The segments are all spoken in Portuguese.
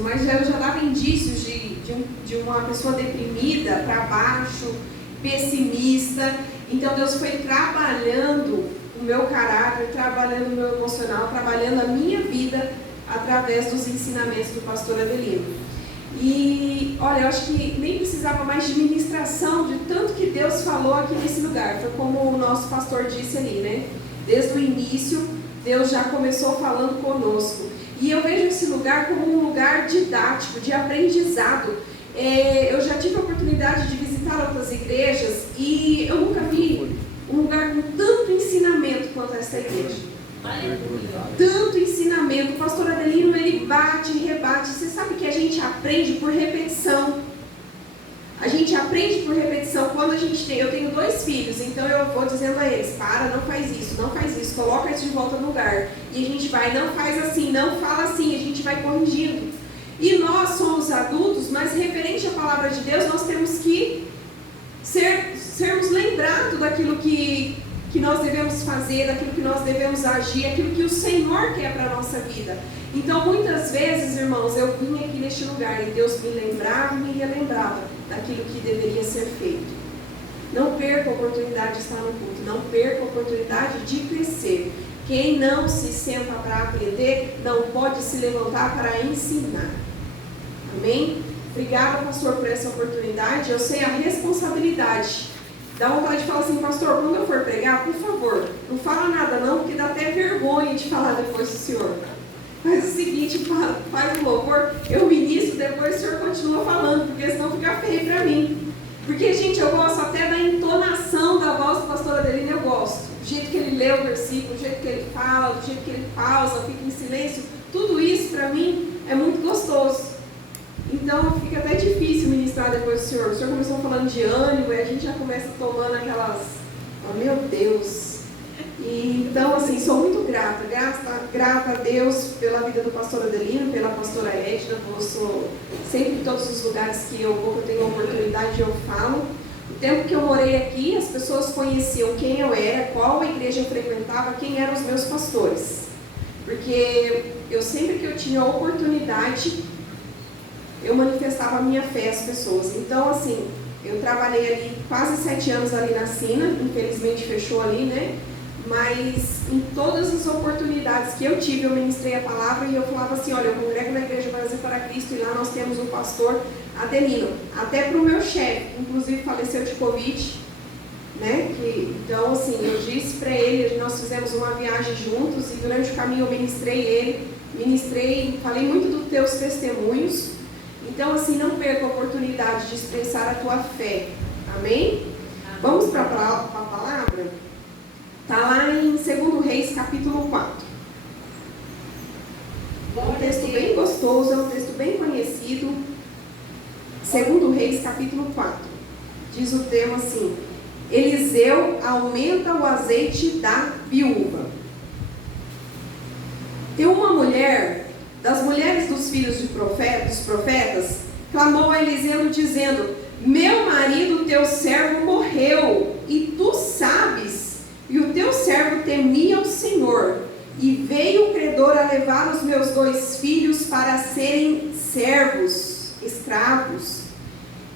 máximo, mas eu já dava indícios de uma pessoa deprimida, para baixo, pessimista. Então Deus foi trabalhando o meu caráter, trabalhando o meu emocional, trabalhando a minha vida através dos ensinamentos do pastor Adelino. E olha, eu acho que nem precisava mais de ministração, de tanto que Deus falou aqui nesse lugar. Foi como o nosso pastor disse ali, né? Desde o início, Deus já começou falando conosco. E eu vejo esse lugar como um lugar didático, de aprendizado. Eu já tive a oportunidade de visitar outras igrejas e eu nunca vi um lugar com tanto ensinamento quanto essa igreja. Tanto ensinamento. O pastor Adelino, ele bate e rebate. Você sabe que a gente aprende por repetição. A gente aprende por repetição. Quando a gente tem... Eu tenho 2 filhos, então eu vou dizendo a eles: para, não faz isso, coloca isso de volta no lugar. E a gente vai, não faz assim, não fala assim, a gente vai corrigindo. E nós somos adultos, mas referente à palavra de Deus, nós temos que sermos lembrados daquilo que nós devemos fazer, daquilo que nós devemos agir, aquilo que o Senhor quer para a nossa vida. Então, muitas vezes, irmãos, eu vim aqui neste lugar e Deus me lembrava e me relembrava daquilo que deveria ser feito. Não perca a oportunidade de estar no culto, não perca a oportunidade de crescer. Quem não se senta para aprender, não pode se levantar para ensinar. Amém? Obrigada, pastor, por essa oportunidade. Eu sei a responsabilidade. Dá vontade de falar assim: pastor, quando eu for pregar, por favor, não fala nada não, porque dá até vergonha de falar depois do senhor. Faz o seguinte, faz o louvor, eu ministro, depois o senhor continua falando, porque senão fica feio para mim. Porque, gente, eu gosto até da entonação da voz do pastor Adelino, eu gosto. Do jeito que ele lê o versículo, do jeito que ele fala, do jeito que ele pausa, fica em silêncio. Tudo isso, para mim, é muito gostoso. Então fica até difícil ministrar depois do senhor. O senhor começou falando de ânimo e a gente já começa tomando aquelas... Oh, meu Deus! E, então, assim, sou muito grata a Deus pela vida do pastor Adelino, pela pastora Edna. Sempre em todos os lugares que eu vou, que eu tenho a oportunidade, eu falo. O tempo que eu morei aqui, as pessoas conheciam quem eu era, qual igreja eu frequentava, quem eram os meus pastores. Porque eu sempre que eu tinha a oportunidade, eu manifestava a minha fé às pessoas. Então, assim, eu trabalhei ali quase 7 anos ali na Sina, infelizmente fechou ali, né? Mas em todas as oportunidades que eu tive, eu ministrei a palavra e eu falava assim: olha, eu congrego na Igreja Brasil para Cristo e lá nós temos o pastor Adelino. Até para o meu chefe, inclusive faleceu de Covid, né? Então, assim, eu disse para ele, nós fizemos uma viagem juntos e durante o caminho eu ministrei, falei muito dos teus testemunhos. Então, assim, não perca a oportunidade de expressar a tua fé. Amém? Vamos para a palavra? Está lá em 2 Reis, capítulo 4. É um texto bem gostoso, é um texto bem conhecido. 2 Reis, capítulo 4. Diz o tema assim: Eliseu aumenta o azeite da viúva. Tem uma mulher, das mulheres dos filhos dos profetas, clamou a Eliseu dizendo: meu marido, teu servo, morreu, e tu sabes. E o teu servo temia o Senhor, e veio o credor a levar os meus 2 filhos para serem servos, escravos.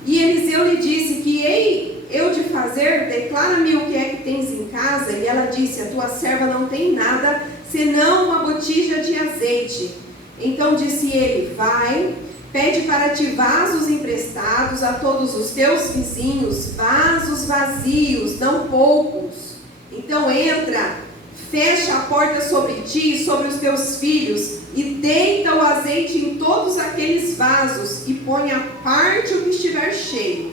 E Eliseu lhe disse: que hei eu de fazer? Declara-me o que é que tens em casa. E ela disse: a tua serva não tem nada, senão uma botija de azeite. Então disse ele: vai, pede para ti vasos emprestados a todos os teus vizinhos, vasos vazios, não poucos. Então entra, fecha a porta sobre ti e sobre os teus filhos, e deita o azeite em todos aqueles vasos, e põe à parte o que estiver cheio.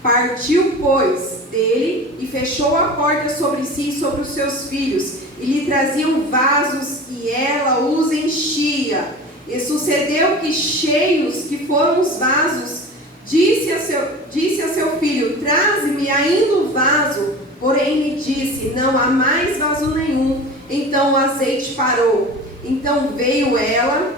Partiu, pois, dele, e fechou a porta sobre si e sobre os seus filhos, e lhe traziam vasos, e ela os enchia. E sucedeu que, cheios que foram os vasos, disse a seu filho: traze-me ainda o vaso. Porém lhe disse: não há mais vaso nenhum. Então o azeite parou. Então veio ela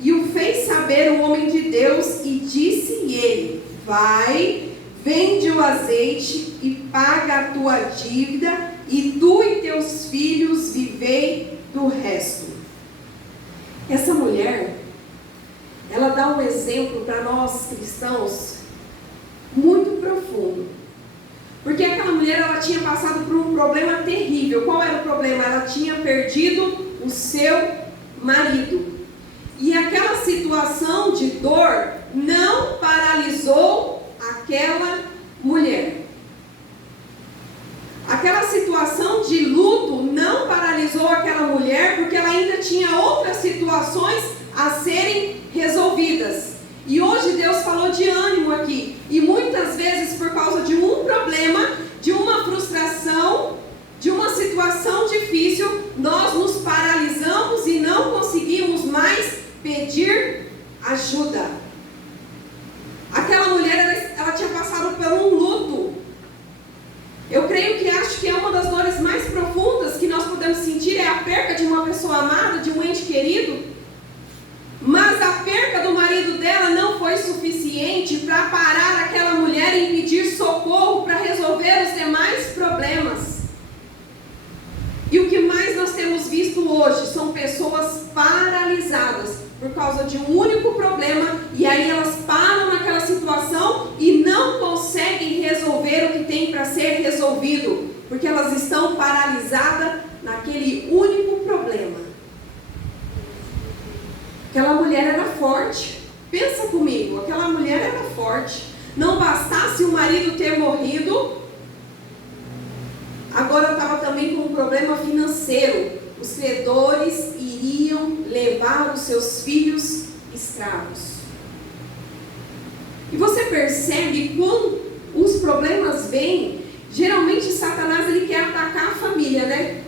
e o fez saber o homem de Deus, e disse ele: vai, vende o azeite e paga a tua dívida, e tu e teus filhos vivei do resto. Essa mulher, ela dá um exemplo para nós cristãos muito profundo. Porque aquela mulher, ela tinha passado por um problema terrível. Qual era o problema? Ela tinha perdido o seu marido. E aquela situação de dor não paralisou aquela mulher. Aquela situação de luto não paralisou aquela mulher, porque ela ainda tinha outras situações a serem resolvidas. E hoje Deus falou de ânimo aqui. E muitas vezes, por causa de um problema, de uma frustração, de uma situação difícil, nós nos paralisamos e não conseguimos mais pedir ajuda. Aquela mulher, ela tinha passado por um luto. Eu creio que acho que é uma das dores mais profundas que nós podemos sentir, é a perca de uma pessoa amada, de um ente querido. Mas a perca do marido dela não foi suficiente para parar aquela mulher e pedir socorro para resolver os demais problemas. E o que mais nós temos visto hoje são pessoas paralisadas por causa de um único problema, e aí elas param naquela situação e não conseguem resolver o que tem para ser resolvido, porque elas estão paralisadas naquele único problema. Aquela mulher era forte. Pensa comigo, aquela mulher era forte. Não bastasse o marido ter morrido, agora estava também com um problema financeiro. Os credores iriam levar os seus filhos escravos. E você percebe quando os problemas vêm, geralmente Satanás ele quer atacar a família, né?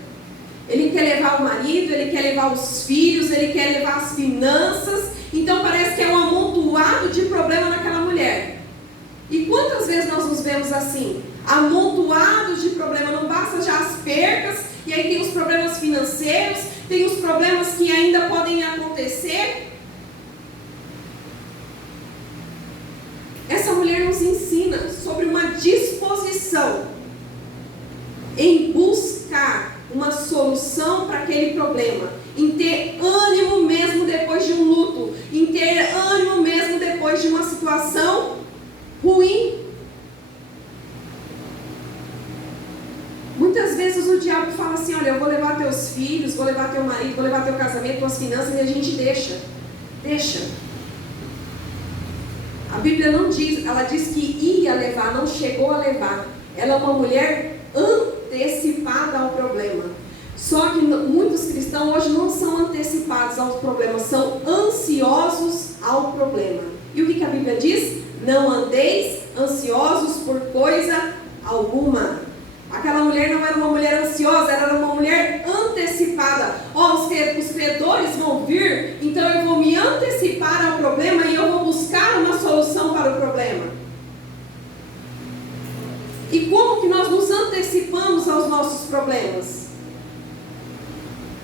Ele quer levar o marido, ele quer levar os filhos, ele quer levar as finanças. Então parece que é um amontoado de problema naquela mulher. E quantas vezes nós nos vemos assim? Amontoados de problema, não basta já as percas, e aí tem os problemas financeiros, tem os problemas que ainda podem acontecer. Essa mulher nos ensina sobre uma disposição em buscar uma solução para aquele problema, em ter ânimo mesmo depois de um luto, em ter ânimo mesmo depois de uma situação ruim. Muitas vezes o diabo fala assim: olha, eu vou levar teus filhos, vou levar teu marido, vou levar teu casamento, tuas finanças, e a gente deixa. A Bíblia não diz, ela diz que ia levar, não chegou a levar. Ela é uma mulher antecipada ao problema. Só que muitos cristãos hoje não são antecipados aos problemas, são ansiosos ao problema. E o que a Bíblia diz? Não andeis ansiosos por coisa alguma. Aquela mulher não era uma mulher ansiosa, ela era uma mulher antecipada. Os credores vão vir, então eu vou me antecipar ao problema e eu vou buscar uma solução para o problema. E como que nós nos antecipamos aos nossos problemas?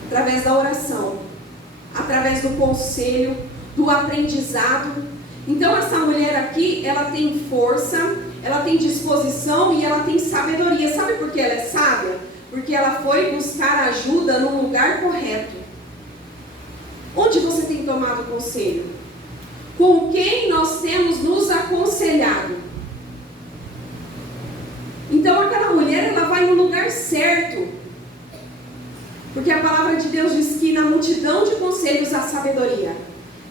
Através da oração, através do conselho, do aprendizado. Então essa mulher aqui, ela tem força, ela tem disposição e ela tem sabedoria. Sabe por que ela é sábia? Porque ela foi buscar ajuda no lugar correto. Onde você tem tomado conselho? Com quem nós temos nos aconselhado? Então aquela mulher, ela vai no lugar certo. Porque a palavra de Deus diz que na multidão de conselhos há sabedoria.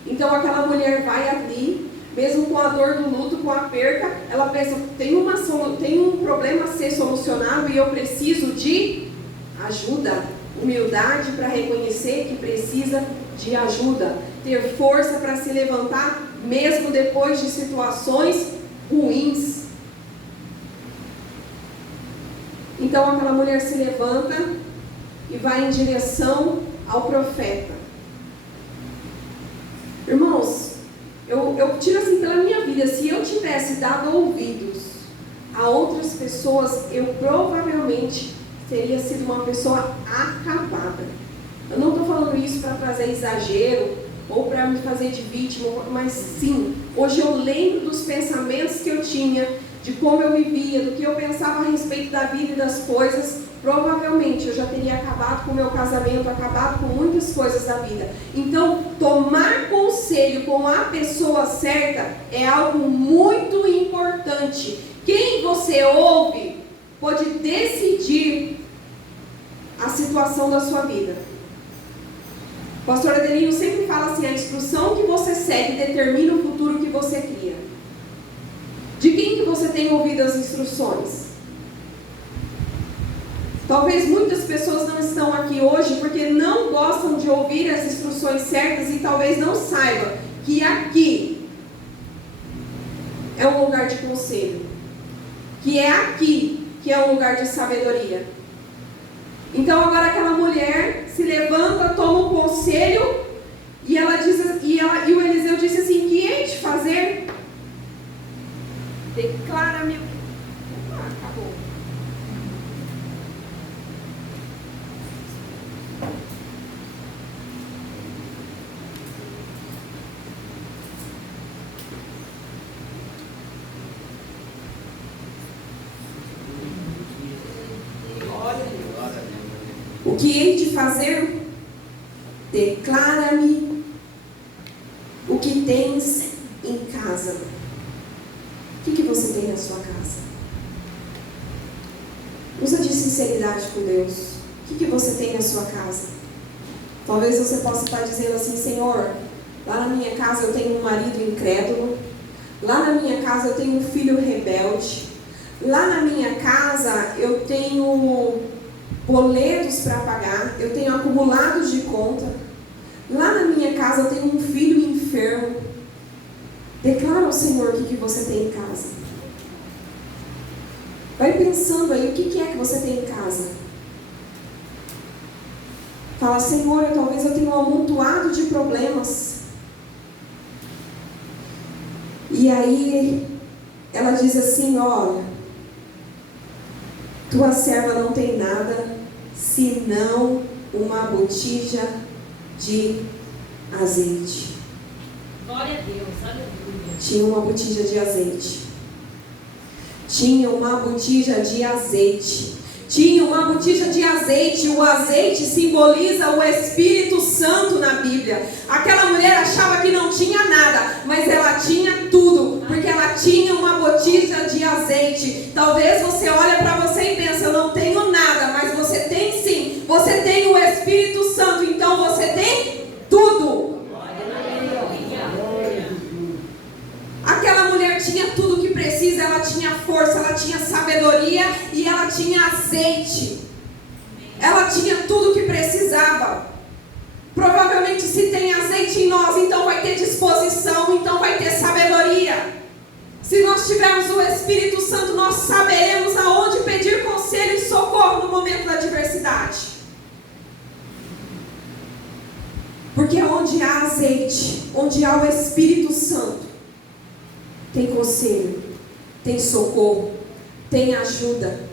Então aquela mulher vai ali, mesmo com a dor do luto, com a perca, ela pensa: tem um problema a ser solucionado e eu preciso de ajuda. Humildade para reconhecer que precisa de ajuda. Ter força para se levantar, mesmo depois de situações ruins. Então aquela mulher se levanta e vai em direção ao profeta. Irmãos, eu tiro assim pela minha vida, se eu tivesse dado ouvidos a outras pessoas, eu provavelmente teria sido uma pessoa acabada. Eu não estou falando isso para trazer exagero ou para me fazer de vítima, mas sim, hoje eu lembro dos pensamentos que eu tinha, de como eu vivia, do que eu pensava a respeito da vida e das coisas. provavelmente eu já teria acabado com o meu casamento, acabado com muitas coisas da vida. Então, tomar conselho com a pessoa certa é algo muito importante. Quem você ouve pode decidir a situação da sua vida. O pastor Adelino sempre fala assim: a instrução que você segue determina o futuro que você cria. De quem que você tem ouvido as instruções? Talvez muitas pessoas não estão aqui hoje porque não gostam de ouvir as instruções certas e talvez não saibam que aqui é um lugar de conselho, que é aqui que é um lugar de sabedoria. Então agora aquela mulher se levanta, toma um conselho e ela diz, e o Eliseu disse assim: que hei de fazer? Declara-me o que... acabou. O que hei de fazer? Declara-me o que tens em casa. O que você tem na sua casa? Usa de sinceridade com Deus. O que você tem na sua casa? Talvez você possa estar dizendo assim: Senhor, lá na minha casa eu tenho um marido incrédulo, lá na minha casa eu tenho um filho rebelde, lá na minha casa eu tenho boletos para pagar, eu tenho acumulados de conta, lá na minha casa eu tenho um filho enfermo. Declara ao Senhor o que você tem em casa. Vai pensando aí o que é que você tem em casa. Fala: Senhor, talvez eu tenha um amontoado de problemas. E aí ela diz assim: olha, tua serva não tem nada senão uma botija de azeite. Glória a Deus, aleluia. Tinha uma botija de azeite. Tinha uma botija de azeite. Tinha uma botija de azeite. O azeite simboliza o Espírito Santo na Bíblia. Aquela mulher achava que não tinha nada, mas ela tinha tudo, porque ela tinha uma botija de azeite. Talvez você olhe para você e pense: eu não tenho nada, mas você tem sim. Você tem o Espírito Santo, então você tem tudo. Aquela mulher tinha tudo o que precisa. Ela tinha força, ela tinha sabedoria e ela tinha azeite. Ela tinha tudo o que precisava. Provavelmente, se tem azeite em nós, então vai ter disposição, então vai ter sabedoria. Se nós tivermos o Espírito Santo, nós saberemos aonde pedir conselho e socorro no momento da adversidade. Porque onde há azeite, onde há o Espírito Santo, tem conselho, tem socorro, tem ajuda.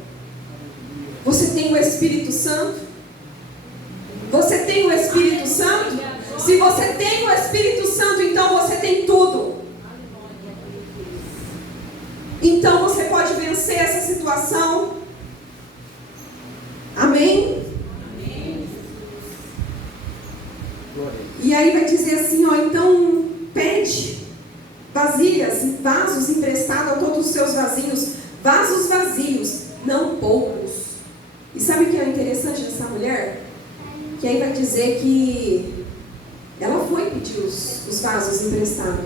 Você tem o Espírito Santo? Você tem o Espírito Santo? Se você tem o Espírito Santo, então você tem tudo. Então você pode vencer essa situação. Amém? E aí vai dizer assim, ó: então pede vasilhas e vasos emprestados a todos os seus vasos vazios, não poucos. E sabe o que é interessante dessa mulher? Que aí vai dizer que ela foi pedir os vasos emprestados,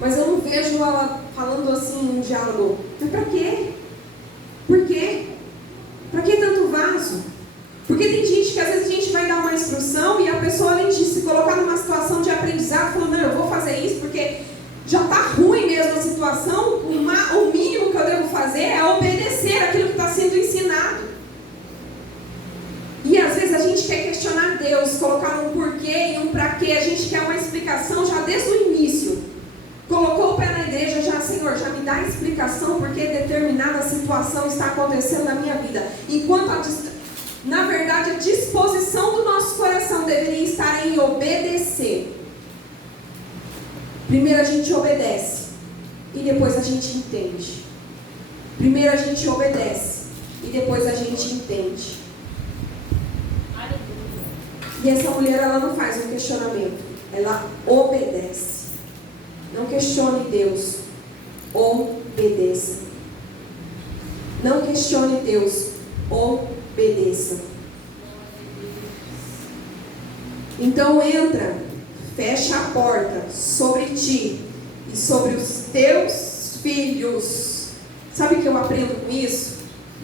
mas eu não vejo ela falando assim um diálogo: mas pra quê? Por quê? Pra que tanto vaso? Porque tem gente que às vezes a gente vai dar uma instrução e a pessoa, além de se colocar numa situação de aprendizado, falando: não, eu vou fazer isso porque já está ruim mesmo a situação, o mínimo que eu devo fazer é obedecer aquilo que está sendo ensinado. E às vezes a gente quer questionar Deus, colocar um porquê e um pra quê. A gente quer uma explicação já desde o início. Colocou o pé na igreja, já: Senhor, já me dá a explicação porque determinada situação está acontecendo na minha vida. Enquanto na verdade a disposição do nosso coração deveria estar em obedecer. Primeiro a gente obedece e depois a gente entende. Primeiro a gente obedece e depois a gente entende. E essa mulher, ela não faz um questionamento, ela obedece. Não questione Deus, obedeça. Não questione Deus, obedeça. Então entra, fecha a porta sobre ti e sobre os teus filhos. Sabe o que eu aprendo com isso?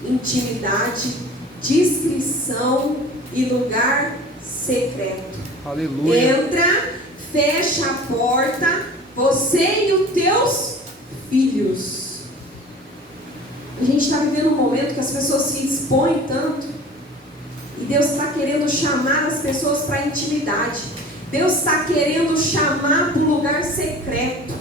Intimidade, discrição e lugar secreto. Aleluia. Entra, fecha a porta, você e os teus filhos. A gente está vivendo um momento que as pessoas se expõem tanto. E Deus está querendo chamar as pessoas para a intimidade. Deus está querendo chamar para o lugar secreto.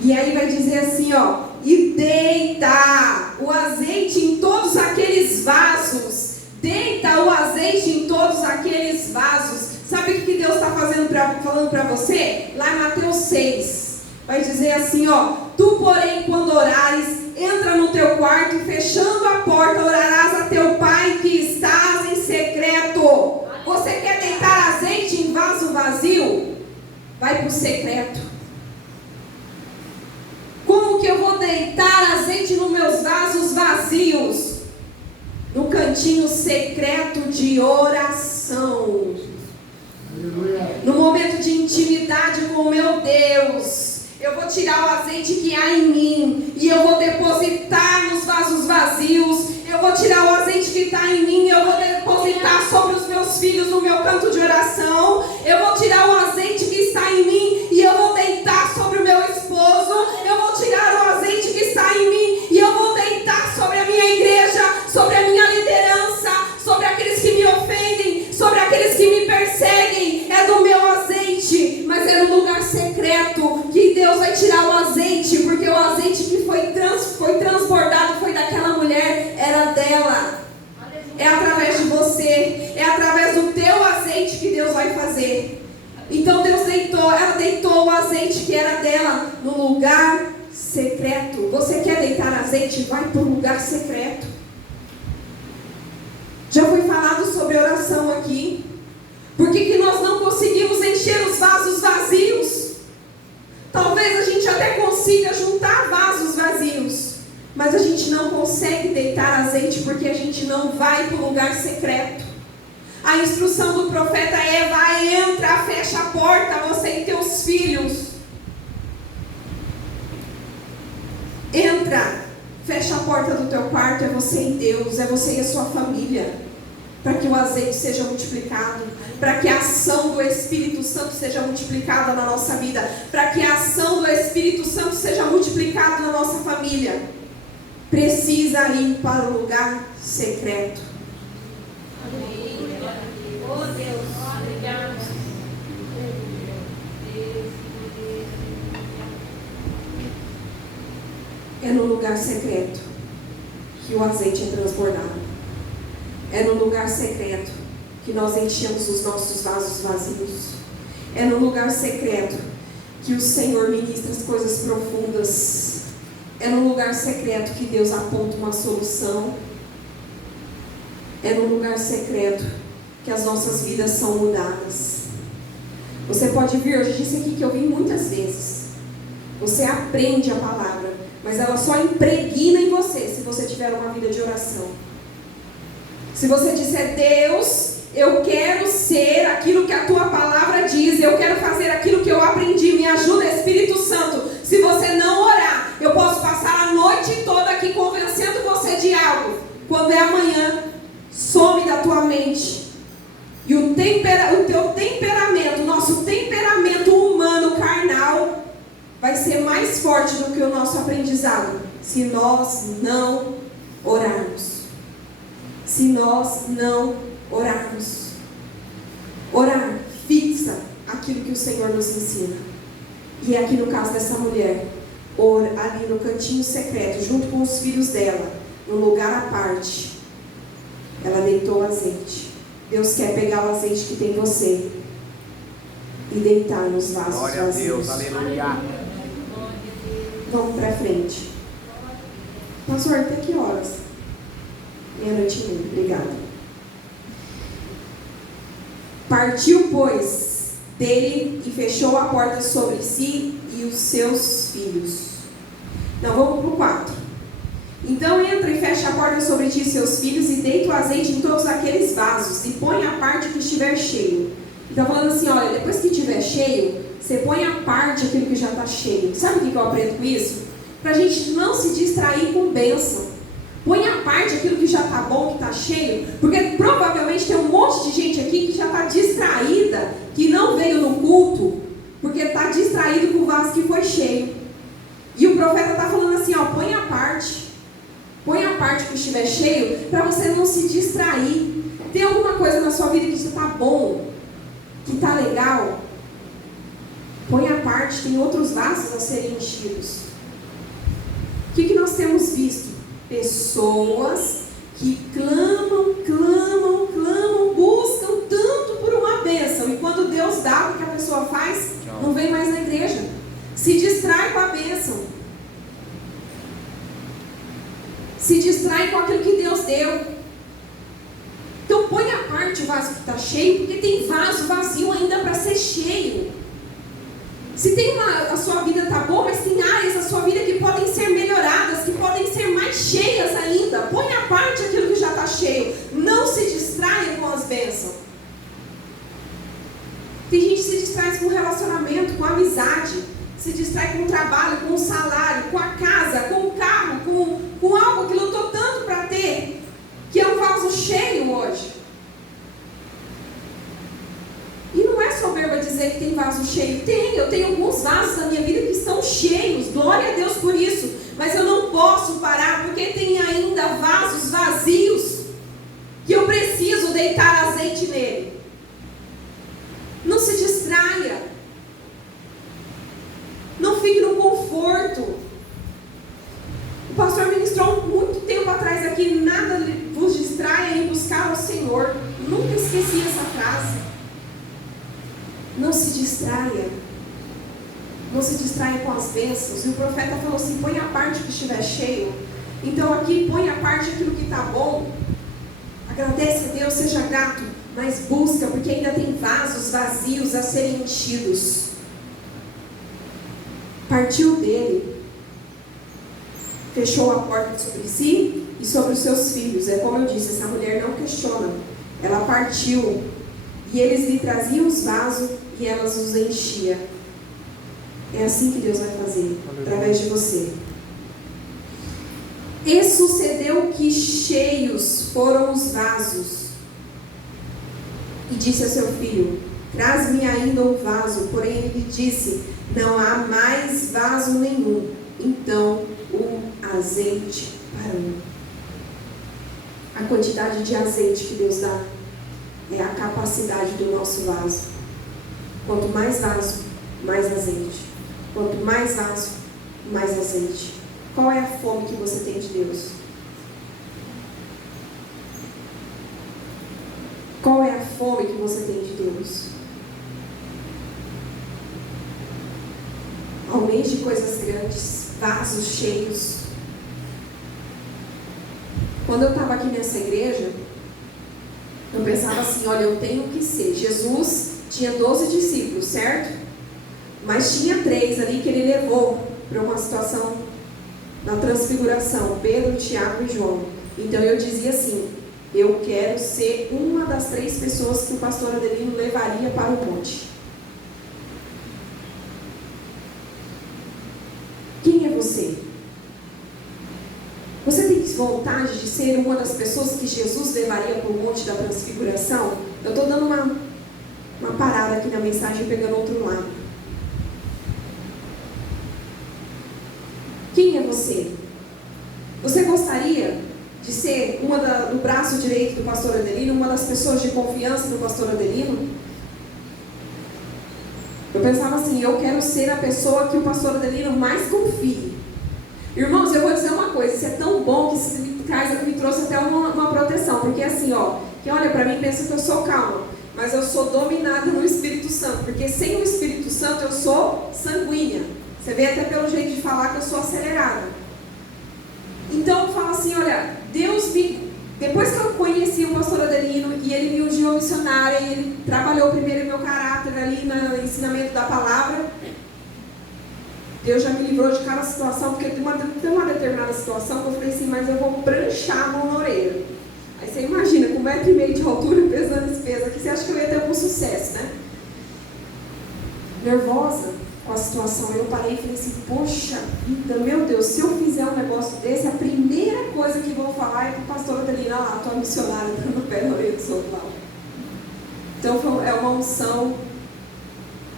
E aí vai dizer assim, ó: e deita o azeite em todos aqueles vasos. Deita o azeite em todos aqueles vasos. Sabe o que Deus está falando para você? Lá em Mateus 6. Vai dizer assim, ó: tu, porém, quando orares, entra no teu quarto e fechando a porta, orarás a teu Pai que estás em secreto. Você quer deitar azeite em vaso vazio? Vai para o secreto. Como que eu vou deitar azeite nos meus vasos vazios? No cantinho secreto de oração. No momento de intimidade com o meu Deus. Eu vou tirar o azeite que há em mim e eu vou depositar nos vasos vazios. Eu vou tirar o azeite que está em mim e eu vou depositar sobre os meus filhos no meu canto de oração. Eu vou tirar o azeite que está em mim e eu vou deitar sobre o meu esposo. Eu vou tirar o azeite que está em mim e eu vou deitar sobre a minha igreja, sobre a minha liderança, sobre aqueles que me ofendem, sobre aqueles que me perseguem. É do meu azeite, mas é no lugar secreto que Deus vai tirar o azeite, porque o azeite que foi transbordado foi daquela mulher, era dela. É através de você, é através do teu azeite que Deus vai fazer. Então ela deitou o azeite que era dela no lugar secreto. Você quer deitar azeite? Vai para o lugar secreto. Já foi falado sobre oração aqui. Por que nós não conseguimos encher os vasos vazios? Talvez a gente até consiga juntar vasos vazios, mas a gente não consegue deitar azeite porque a gente não vai para o lugar secreto. A instrução do profeta é: vai, entra, fecha a porta, você e teus filhos. Entra, fecha a porta do teu quarto, é você e Deus, é você e a sua família. Para que o azeite seja multiplicado, para que a ação do Espírito Santo seja multiplicada na nossa vida, para que a ação do Espírito Santo seja multiplicada na nossa família, precisa ir para o lugar secreto. Oh Deus, obrigado. É no lugar secreto que o azeite é transbordado. É no lugar secreto que nós enchemos os nossos vasos vazios. É no lugar secreto que o Senhor ministra as coisas profundas. É no lugar secreto que Deus aponta uma solução. É no lugar secreto que as nossas vidas são mudadas. Você pode vir, eu disse aqui que eu vim muitas vezes. Você aprende a palavra, mas ela só impregna em você se você tiver uma vida de oração. Se você disser: Deus, eu quero ser aquilo que a tua palavra diz, eu quero fazer aquilo que eu aprendi, me ajuda, Espírito Santo. Se você não orar, eu posso passar a noite toda aqui convencendo você de algo. Quando é amanhã, some da tua mente. E o teu temperamento, nosso temperamento humano, carnal, vai ser mais forte do que o nosso aprendizado, se nós não orarmos. Se nós não orarmos. Orar fixa aquilo que o Senhor nos ensina. E aqui no caso dessa mulher, ali no cantinho secreto, junto com os filhos dela, no lugar à parte, ela deitou azeite. Deus quer pegar o azeite que tem em você e deitar nos vasos Glória vazios. a Deus, aleluia. Vamos para frente. Pastor, até que horas? Meia-noite e meia, obrigada. Partiu, pois, dele e fechou a porta sobre si e os seus filhos. Não, vamos para o 4. Então entra e fecha a porta sobre ti e seus filhos, e deita o azeite em todos aqueles vasos, e põe a parte que estiver cheio. Então falando assim, olha, depois que estiver cheio, você põe a parte aquilo que já está cheio. Sabe o que eu aprendo com isso? Para a gente não se distrair com bênção. Põe a parte aquilo que já está bom, que está cheio, porque provavelmente tem um monte de gente aqui que já está distraída, que não veio no culto, porque está distraído com o vaso que foi cheio. E o profeta está falando assim, ó, põe a parte que estiver cheio, para você não se distrair. Tem alguma coisa na sua vida que está bom, que está legal? Põe a parte, tem outros vasos a serem enchidos. O que nós temos visto? Pessoas que clamam, buscam tanto por uma bênção, e quando Deus dá, o que a pessoa faz? Não vem mais na igreja, se distrai com a bênção, se distrai com aquilo que Deus deu. Então põe a parte o vaso que está cheio, porque tem vaso vazio ainda para ser cheio. Se tem a sua vida está boa, mas tem áreas da sua vida que podem ser melhoradas, que podem ser mais cheias ainda. Põe a parte aquilo que já está cheio. Não se distraia com as bênçãos. Tem gente que se distrai com o relacionamento, com a amizade, se distrai com o trabalho, com o salário, com a casa, com o carro, com algo que lutou tanto para ter, que é um vaso cheio hoje. E não é soberba dizer que tem vaso cheio. Eu tenho alguns vasos na minha vida que estão cheios, glória a Deus por isso, mas eu não posso parar, porque tem ainda vasos vazios, que eu preciso deitar azeite nele. Não se distraia, não fique no conforto. O pastor ministrou muito tempo atrás aqui, nada vos distraia em buscar ao Senhor. Nunca esqueci essa frase. Não se distraia. Não se distraia com as bênçãos. E o profeta falou assim, põe a parte que estiver cheio. Então aqui, põe a parte aquilo que está bom. Agradece a Deus, seja grato, mas busca, porque ainda tem vasos vazios a serem enchidos. Partiu dele, fechou a porta sobre si e sobre os seus filhos. É como eu disse, essa mulher não questiona. Ela partiu, e eles lhe traziam os vasos e elas os enchiam. É assim que Deus vai fazer, através de você. E sucedeu que cheios foram os vasos. E disse a seu filho, traz-me ainda um vaso. Porém ele lhe disse, não há mais vaso nenhum. Então o azeite parou. A quantidade de azeite que Deus dá é a capacidade do nosso vaso. Quanto mais vaso, mais azeite. Quanto mais vaso, mais azeite. Qual é a fome que você tem de Deus? Qual é a fome que você tem de Deus? Almeje coisas grandes, vasos cheios. Quando eu estava aqui nessa igreja, eu pensava assim, olha, eu tenho que ser. Jesus tinha 12 discípulos, certo? Mas tinha 3 ali que ele levou para uma situação na transfiguração, Pedro, Tiago e João. Então eu dizia assim, eu quero ser uma das 3 pessoas que o pastor Adelino levaria para o monte. Quem é você? Você tem vontade de ser uma das pessoas que Jesus levaria para o monte da transfiguração? Eu estou dando uma parada aqui na mensagem, pegando outro lado. Quem é você? Você gostaria de ser do braço direito do pastor Adelino, uma das pessoas de confiança do pastor Adelino? Eu pensava assim, eu quero ser a pessoa que o pastor Adelino mais confie. Irmãos, eu vou dizer uma coisa, isso é tão bom que isso me trouxe até uma proteção, porque assim, ó, quem olha para mim pensa que eu sou calma, mas eu sou dominada no Espírito Santo, porque sem o Espírito Santo eu sou sanguínea. Você vê até pelo jeito de falar que eu sou acelerada. Então eu falo assim, olha, Deus me Depois que eu conheci o pastor Adelino e ele me ungiu a missionária, e ele trabalhou primeiro o meu caráter ali no ensinamento da palavra, Deus já me livrou de cada situação, porque tem uma determinada situação que eu falei assim, mas eu vou pranchar a mão na orelha. Aí você imagina, com 1,5 m de altura, pesando esse peso aqui, você acha que eu ia ter algum sucesso, né? Nervosa com a situação. Eu parei e falei assim, poxa vida, meu Deus, se eu fizer um negócio desse, a primeira coisa que vou falar é para o pastor Adelina lá, tua missionária, dando o pé na orelha do outro lá. Então é uma unção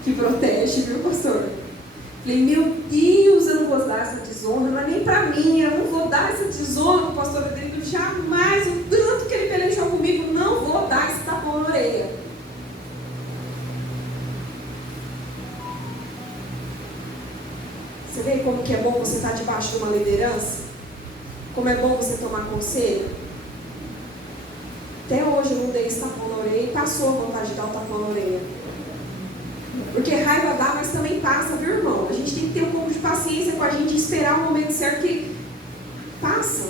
que protege, viu, pastor? Falei, meu Deus, eu não vou dar essa desonra, não é nem para mim, eu não vou dar essa desonra para o pastor Adelino, jamais, o tanto que ele pelejou comigo, não vou dar esse tapão na orelha. Você vê como que é bom você estar debaixo de uma liderança? Como é bom você tomar conselho? Até hoje eu não dei esse tapão na orelha e passou a vontade de dar o tapão na orelha. Porque raiva dá, mas também passa, viu, irmão? A gente tem que ter um pouco de paciência com a gente e esperar o momento certo que passa.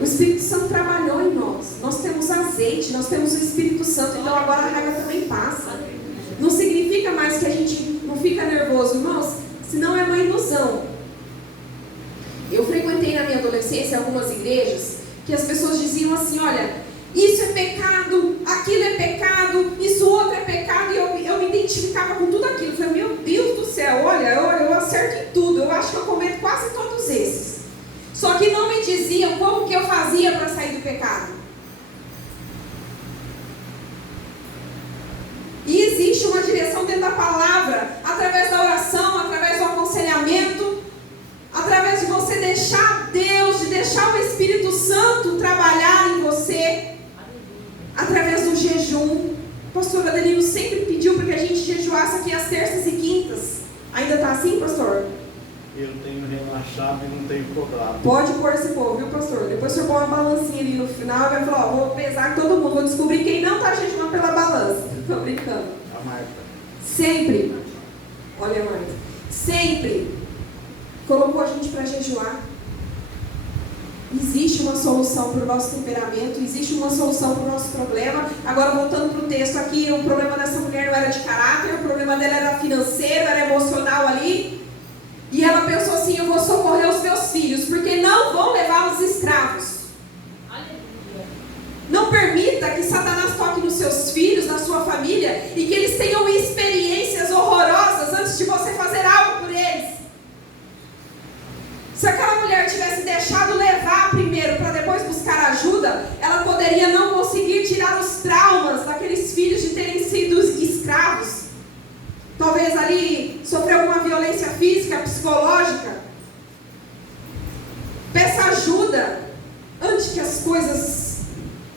O Espírito Santo trabalhou em nós. Nós temos azeite, nós temos o Espírito Santo, então agora a raiva também passa. Não significa mais que a gente não fica nervoso, irmãos, senão é uma ilusão. Eu frequentei na minha adolescência algumas igrejas que as pessoas diziam assim, olha, isso é pecado, aquilo é pecado, isso outro é pecado, e eu me identificava com tudo aquilo. Eu falei, meu Deus do céu, olha, eu acerto em tudo, eu acho que eu cometo quase todos esses. Só que não me diziam como que eu fazia para sair do pecado. E existe uma direção dentro da palavra, através da oração, através do aconselhamento, através de você deixar Deus, de deixar o Espírito Santo trabalhar em você. Através do jejum. O pastor Adelino sempre pediu para que a gente jejuasse aqui às terças e quintas. Ainda está assim, pastor? Eu tenho relaxado e não tenho cobrado. Pode pôr esse povo, viu, pastor? Depois o senhor põe uma balancinha ali no final e vai falar, ó, vou pesar todo mundo, vou descobrir quem não está jejuando pela balança. Estou brincando. A Marta. Sempre, olha, Marta, sempre colocou a gente para jejuar. Existe uma solução para o nosso temperamento, existe uma solução para o nosso problema. Agora, voltando para o texto aqui, o problema dessa mulher não era de caráter, o problema dela era financeiro, era emocional ali. E ela pensou assim, eu vou socorrer os meus filhos, porque não vão levá-los escravos. Aleluia. Não permita que Satanás toque nos seus filhos, na sua família, e que eles tenham experiências horrorosas antes de você fazer algo por eles. Se aquela mulher tivesse deixado levar primeiro para depois buscar ajuda, ela poderia não conseguir tirar os traumas daqueles filhos de terem sido escravos. Talvez ali sofreu alguma violência física, psicológica. Peça ajuda antes que as coisas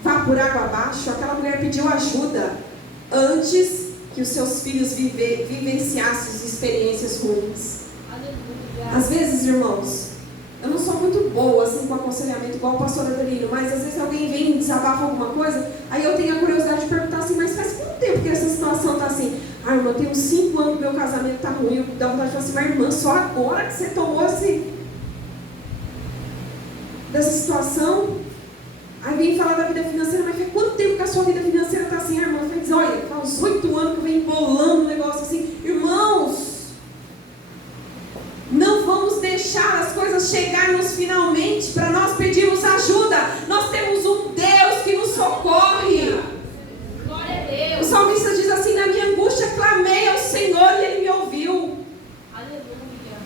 vá por água abaixo. Aquela mulher pediu ajuda antes que os seus filhos vivenciassem as experiências ruins. Aleluia. Às vezes, irmãos, eu não sou muito boa assim com aconselhamento igual o pastor Adelino, mas às vezes alguém vem e desabafa alguma coisa, aí eu tenho a curiosidade de perguntar assim, mas faz quanto tempo que essa situação está assim? Ah, irmã, tem uns 5 anos que meu casamento está ruim, eu dá vontade de falar assim, mas irmã, só agora que você tomou dessa situação? Aí vem falar da vida financeira, mas faz quanto tempo que a sua vida financeira está assim? A irmã vai dizer, olha, faz uns 8 anos que eu venho embolando um negócio assim. Irmãos, não vamos deixar as coisas chegarmos finalmente para nós pedirmos ajuda. Nós temos um Deus que nos socorre. Glória a Deus. O salmista diz assim, na minha angústia clamei ao Senhor e Ele me ouviu. Aleluia.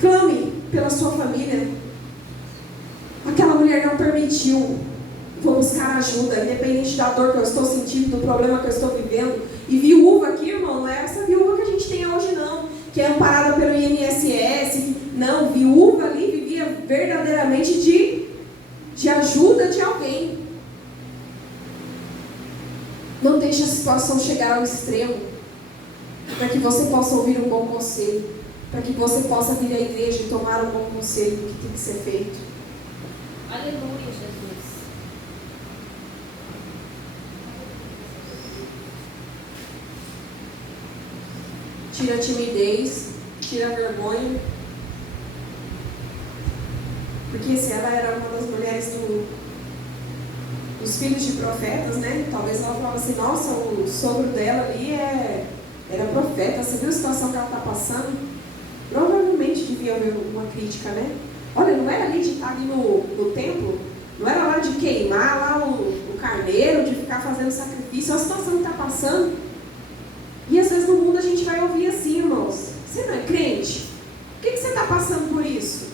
Clame pela sua família. Aquela mulher não permitiu. Vou buscar ajuda, independente da dor que eu estou sentindo, do problema que eu estou vivendo. E viúva aqui, irmão, não é essa viúva que a gente tem hoje não, que é amparada pelo INSS. Não, viúva ali vivia verdadeiramente de ajuda de alguém. Não deixe a situação chegar ao extremo, para que você possa ouvir um bom conselho, para que você possa vir à igreja e tomar um bom conselho do que tem que ser feito. Aleluia, Jesus. Tira a timidez, tira a vergonha. Porque se ela era uma das mulheres dos filhos de profetas, né? Talvez ela falava assim, nossa, o sogro dela ali era profeta, você viu a situação que ela está passando? Provavelmente devia haver uma crítica, né? Olha, não era ali de estar ali no templo, não era lá de queimar lá o carneiro, de ficar fazendo sacrifício, olha a situação que está passando. E às vezes no mundo a gente vai ouvir assim, irmãos, você não é crente? Por que você está passando por isso?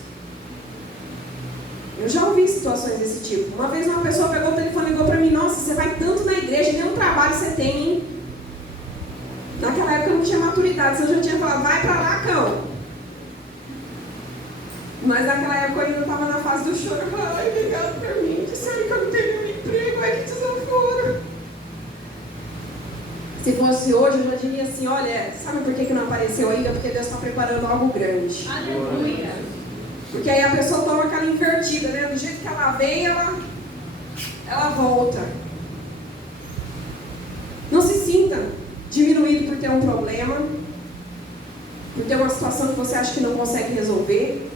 Eu já ouvi situações desse tipo. Uma vez uma pessoa pegou o telefone e ligou para mim, nossa, você vai tanto na igreja, nem um trabalho você tem, hein? Naquela época eu não tinha maturidade, eu já tinha falado, vai para lá, cão. Mas naquela época eu ainda estava na fase do choro, eu falei, ai, obrigado por mim, disseram que eu não tenho nenhum emprego, ai, que desaforo. Se fosse hoje, eu já diria assim, olha, sabe por que não apareceu ainda? Porque Deus está preparando algo grande. Aleluia. Porque aí a pessoa toma aquela invertida, né? Do jeito que ela veio, ela volta. Não se sinta diminuído por ter um problema, por ter uma situação que você acha que não consegue resolver.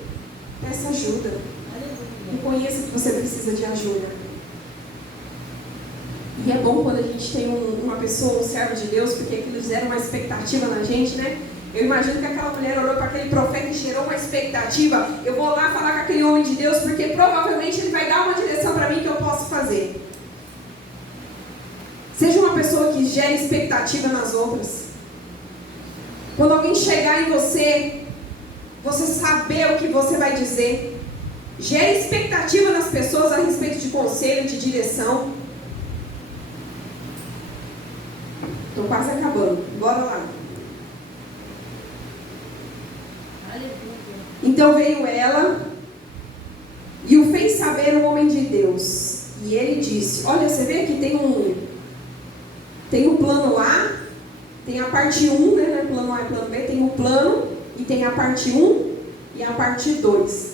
Peça ajuda. Reconheça que você precisa de ajuda. E é bom quando a gente tem uma pessoa, um servo de Deus, porque aquilo gera uma expectativa na gente, né? Eu imagino que aquela mulher olhou para aquele profeta e gerou uma expectativa. Eu vou lá falar com aquele homem de Deus, porque provavelmente ele vai dar uma direção para mim que eu posso fazer. Seja uma pessoa que gere expectativa nas outras. Quando alguém chegar em você saber o que você vai dizer. Gere expectativa nas pessoas a respeito de conselho, de direção. Estou quase acabando. Bora lá. Então veio ela e o fez saber o homem de Deus. E ele disse, olha, você vê que tem um plano A, tem a parte 1, né? Plano A e plano B, tem o plano e tem a parte 1 e a parte 2.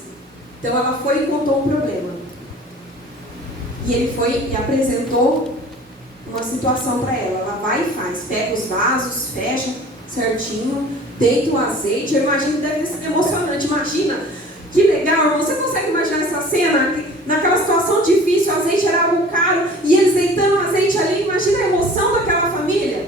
Então ela foi e contou um problema. E ele foi e apresentou uma situação para ela. Ela vai e faz, pega os vasos, fecha certinho, deita o azeite. Eu imagino que deve ser emocionante. Imagina, que legal, irmão. Você consegue imaginar essa cena? Naquela situação difícil, o azeite era algo caro e eles deitando o azeite ali. Imagina a emoção daquela família.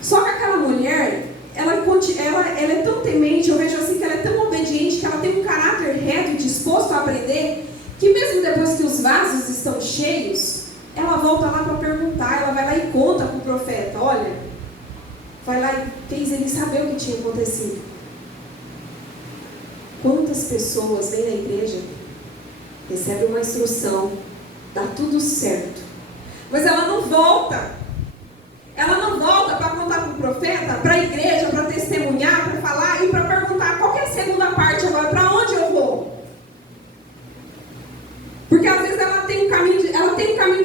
Só que aquela mulher, ela é tão temente, eu vejo assim que ela é tão obediente, que ela tem um caráter reto e disposto a aprender, que mesmo depois que os vasos estão cheios, ela volta lá para perguntar, ela vai lá e conta para o profeta, olha, vai lá e fez ele saber o que tinha acontecido. Quantas pessoas vêm na igreja, recebem uma instrução, dá tudo certo, mas ela não volta para contar para o profeta, para a igreja, para testemunhar, para falar e para perguntar qual que é a segunda parte agora, para onde eu vou? Porque às vezes ela tem um caminho de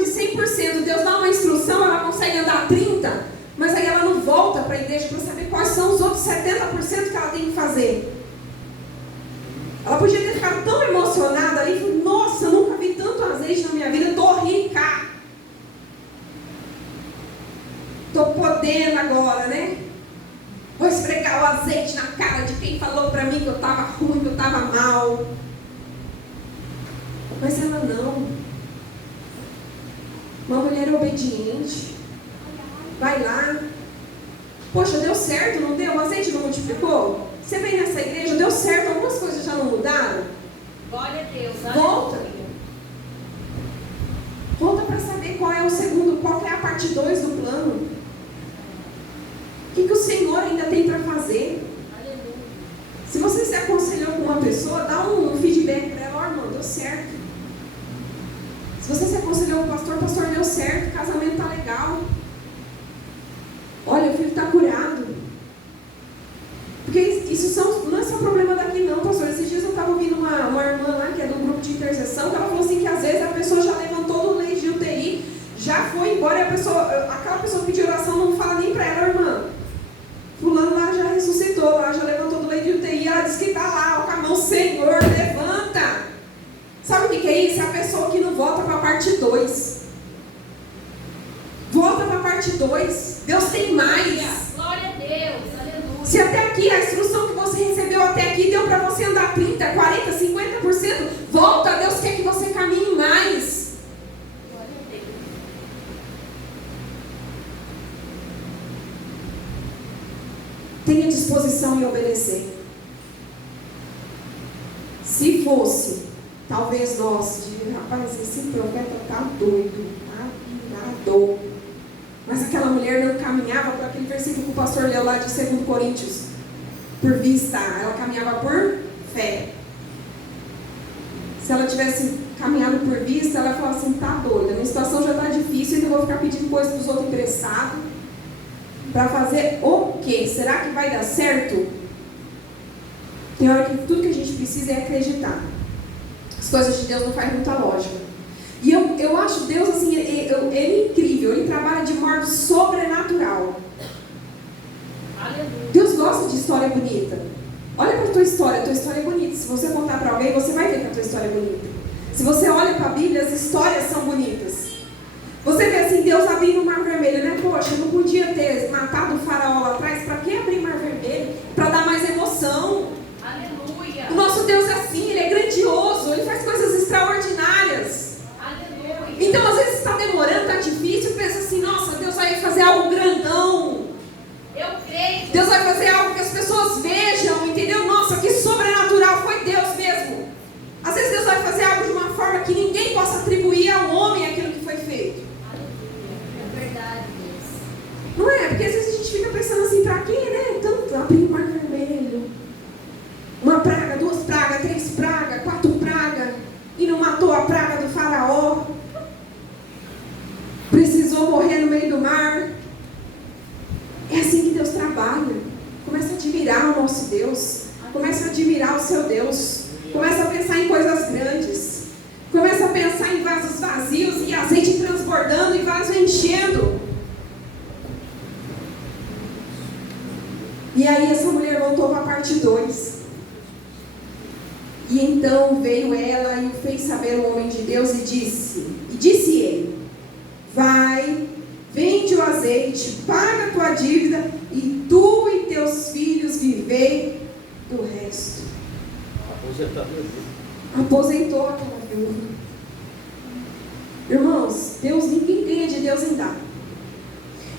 100%, Deus dá uma instrução, ela consegue andar 30%, mas aí ela não volta para a igreja para saber quais são os outros 70% que ela tem que fazer. Ela podia ter ficado tão emocionada ali, falou, nossa, eu nunca vi tanto azeite na minha vida, estou rica. Estou podendo agora, né? Vou esfregar o azeite na cara de quem falou para mim que eu estava ruim, que eu estava mal. Mas ela não. Uma mulher obediente. Vai lá. Poxa, deu certo, não deu? O azeite não multiplicou? Você vem nessa igreja, deu certo, algumas coisas já não mudaram? Glória a Deus. Volta. Volta para saber qual é o segundo, qual é a parte 2 do plano. O que o Senhor ainda tem para fazer? Aleluia. Se você se aconselhou com uma pessoa, dá um feedback para ela, irmão, deu certo. Se você se aconselhou com o pastor deu certo, o casamento está legal. Olha, o filho está curado. Porque isso não é só problema daqui não, pastor. Esses dias eu estava ouvindo uma irmã lá, que é do grupo de intercessão, que ela falou assim que às vezes a pessoa já levantou do leite de UTI, já foi embora e aquela pessoa que pediu oração não fala nem para ela, irmã. Fulano lá já ressuscitou, lá já levantou do leite de UTI, ela disse que está lá, ó, com a mão, Senhor, levanta. Sabe o que é isso? É a pessoa que não volta para a parte 2. Volta para a parte 2. Deus tem mais. Glória a Deus. Aleluia. Se até aqui a instrução que você recebeu até aqui deu para você andar 30, 40, 50%, volta, Deus quer que você caminhe mais. Glória a Deus. Tenha disposição em obedecer. Se fosse, talvez nós, rapaz, esse profeta está doido, está virado. Mas aquela mulher não caminhava por aquele versículo que o pastor leu lá de 2 Coríntios, por vista, ela caminhava por fé. Se ela tivesse caminhado por vista, ela ia falar assim, tá doida, minha situação já está difícil, ainda vou ficar pedindo coisas para os outros emprestados, para fazer o quê? Será que vai dar certo? Tem hora que tudo que a gente precisa é acreditar. As coisas de Deus não fazem muita lógica. E eu acho Deus assim, ele é incrível, ele trabalha de modo sobrenatural. Aleluia. Deus gosta de história bonita. Olha para a tua história é bonita. Se você contar para alguém, você vai ver que a tua história é bonita. Se você olha para a Bíblia, as histórias são bonitas. Você vê assim, Deus abrindo o mar vermelho, né? Poxa, não podia ter matado o faraó lá atrás, para que abrir o mar vermelho? Para dar mais emoção. Aleluia. O nosso Deus é assim, ele é grandioso, ele faz coisas extraordinárias. Então, às vezes está demorando, está difícil, pensa assim, nossa, Deus vai fazer algo grandão. Eu creio. Deus vai fazer algo que as pessoas vejam, entendeu? Nossa, que sobrenatural, foi Deus mesmo. Às vezes Deus vai fazer algo de uma forma que ninguém possa atribuir ao homem aquilo que foi feito. Aleluia. É verdade, Deus. Não é? Porque às vezes a gente fica pensando assim, para quê, né? Tanto abrir o mar vermelho. Uma praga, 2 pragas, 3 pragas, 4 pragas. E não matou a praga do faraó. Precisou morrer no meio do mar. É assim que Deus trabalha. Começa a admirar o nosso Deus. Começa a admirar o seu Deus. Começa a pensar em coisas grandes. Começa a pensar em vasos vazios e azeite transbordando e vaso enchendo. E aí essa mulher voltou para a parte 2. E então veio ela e o fez saber o homem de Deus e disse ele, vai, vende o azeite, paga a tua dívida e tu e teus filhos vivei do resto. Aposentou aquela viúva. Irmãos, ninguém ganha de Deus em dar.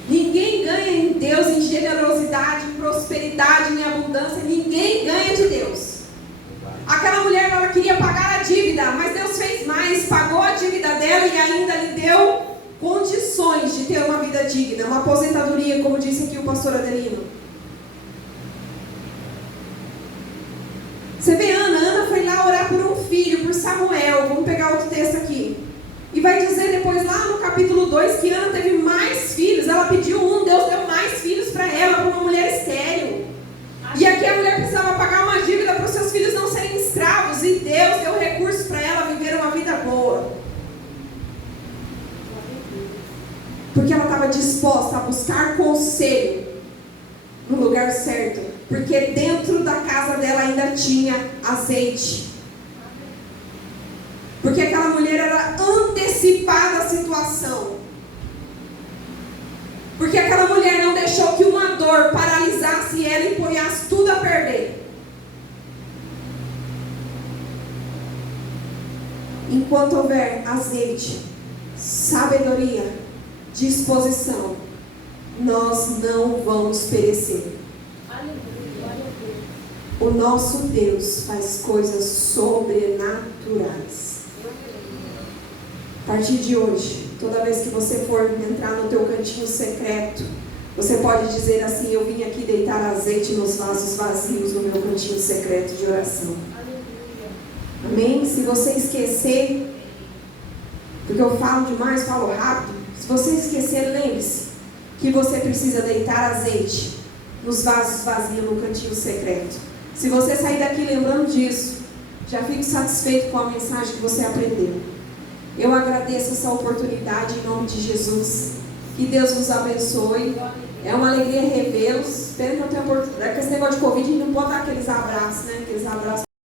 Ninguém ganha em Deus em generosidade, em prosperidade, em abundância. Ninguém ganha de Deus. Aquela mulher, ela queria pagar a dívida, mas Deus fez mais, pagou a dívida dela e ainda lhe deu condições de ter uma vida digna, uma aposentadoria, como disse aqui o pastor Adelino. Você vê Ana foi lá orar por um filho, por Samuel. Vamos pegar outro texto aqui. E vai dizer depois lá no capítulo 2 que Ana teve mais filhos. Ela pediu Deus deu mais filhos para ela, para uma mulher estéril. E aqui a mulher precisava pagar uma dívida para os seus filhos não serem escravos. E Deus deu recursos para ela viver uma vida boa. Porque ela estava disposta a buscar conselho no lugar certo. Porque dentro da casa dela ainda tinha azeite. Porque aquela mulher era antecipada à situação. Porque aquela mulher não deixou que uma dor paralisasse ela e ponhasse tudo a perder. Enquanto houver azeite, sabedoria, disposição, nós não vamos perecer. O nosso Deus faz coisas sobrenaturais. A partir de hoje, toda vez que você for entrar no teu cantinho secreto, você pode dizer assim: eu vim aqui deitar azeite nos vasos vazios no meu cantinho secreto de oração. Amém? Se você esquecer, porque eu falo demais, falo rápido, se você esquecer, lembre-se que você precisa deitar azeite nos vasos vazios no cantinho secreto. Se você sair daqui lembrando disso, já fique satisfeito com a mensagem que você aprendeu. Eu agradeço essa oportunidade em nome de Jesus. Que Deus nos abençoe. É uma alegria revê-los. Espero que eu tenha oportunidade. Com esse negócio de Covid, a gente não pode dar aqueles abraços, né? Aqueles abraços.